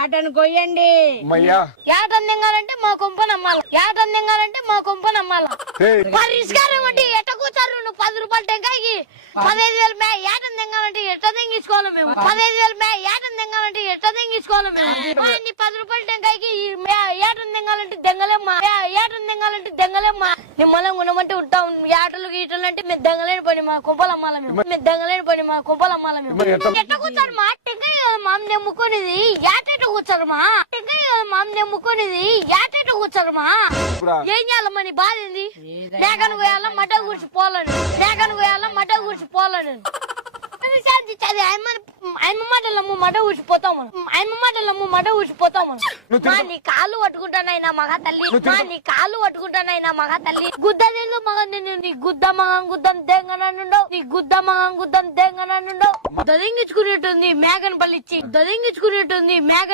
యాటను కొయ్యండి. యాటను తింగాలంటే మా కొంప నమ్మాలి. యాటను తింగాలంటే మా కొంప నమ్మాలి. పరిష్కారం అంటే ఎట్ట కూర్చారు నువ్వు 10 రూపాయలు టెంకాయకి 15,000 మే యాటను తింగాలంటే ఎట్ట తెంగించుకోవాలి మేము. 15,000 మే యాటను తింగాలంటే ఎట్ట తెంగించుకోవాలి మేము. 10 రూపాయల టెంకాయకి యాటను తింగాలంటే దెంగలేమ్మా. యాటను తింగాలంటే దెంగలేమ్మా. నిమ్మలం ఉండమంటే ఉంటాం. యాటలు గీటలు అంటే మేము దెంగలేని పని మా కొంపలు అమ్మాలి మేము. మేము దెంగలేని పని మా కొంపలు అమ్మాలి మేము. ఎట్ట కూర్చారు మా టెంకాయ మామ నెమ్ముకునేది యాటెట కూర్చారు మా టెంకాయ మామ నెమ్ముకునేది యాటెట కూర్చారు మా. ఏం చేయాలమ్మని బాధ ఏంది? మేకను పోయాల మట కూర్చి పోలని మేకను పోయాల మట కూర్చి పోలని ఆయన మాటలమ్మ మట ఊసిపోతాము. ఆయన మాటలమ్మ మట ఊసిపోతాము. నీ కాళ్ళు పట్టుకుంటానైనా మగ తల్లి. నీ కాళ్ళు పట్టుకుంటానైనా మగ తల్లి. గుద్ద తెంగ మగ నీ గుద్ద మగం గుద్దం దెంగనుండవు. నీ గుద్ద మగం గుద్దం దెంగనుండవు. దొరింగించుకునేట్టుంది మేకను పల్లిచ్చి దొరింగించుకునేట్టుంది మేక.